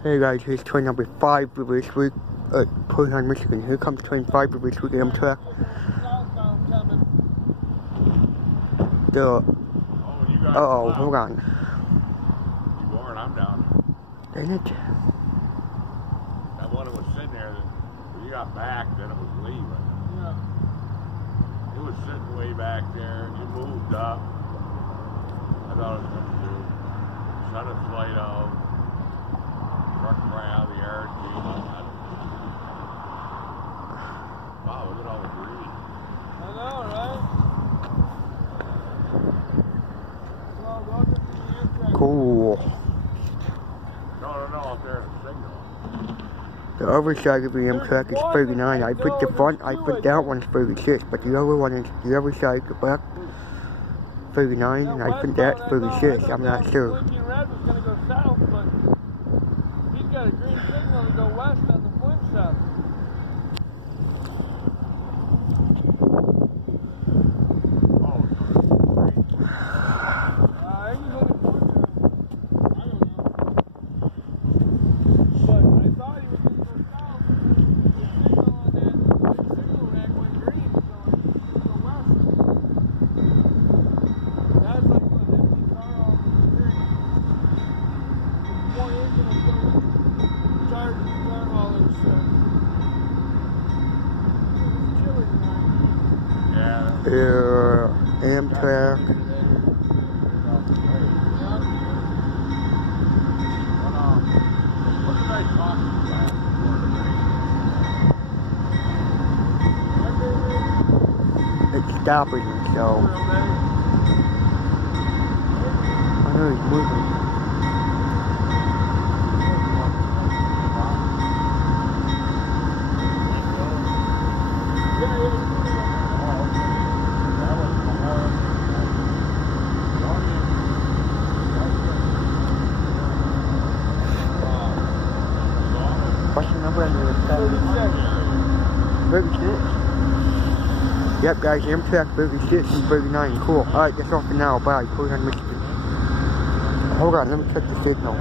Hey guys, here's train number 5 for this week at PortHuronMichigan. Here comes train 5 for this week at AmTrak. Uh-oh, hold on. You are and I'm down. Dang it. That one that was sitting there, when you got back, then it was leaving. Yeah. It was sitting way back there. It moved up. I thought it was going to shut its light off. Truck right out of the yard, came up. Wow, look at all the green. I know, right? Well, welcome to the AmTrak. Cool. No, up there in the signal. The other side of the AmTrak is 39. I put the front, I put that one's 36, but the other one is, the other side, the back, 39, and I think that's 36. I'm not sure. Blinking red was going to go south, but he's got a green signal to go west on the flip side. AmTrak. It's stopping, so I know he's moving. What's the number under the 36? Yep, guys, AmTrak 36 and 39. Cool. Alright, that's all for now. Bye. PortHuronMichigan. Hold on, let me check the signal.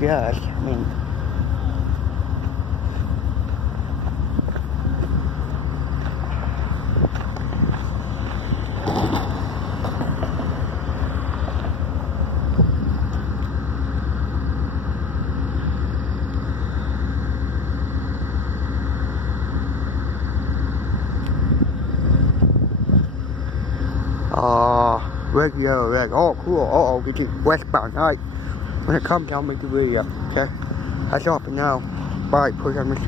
Gosh, I mean. Red, yellow, red. Oh, cool. Uh-oh, this is westbound. Alright. When it comes, I'll make a video. Okay? That's all for now. Bye. PortHuronMichigan.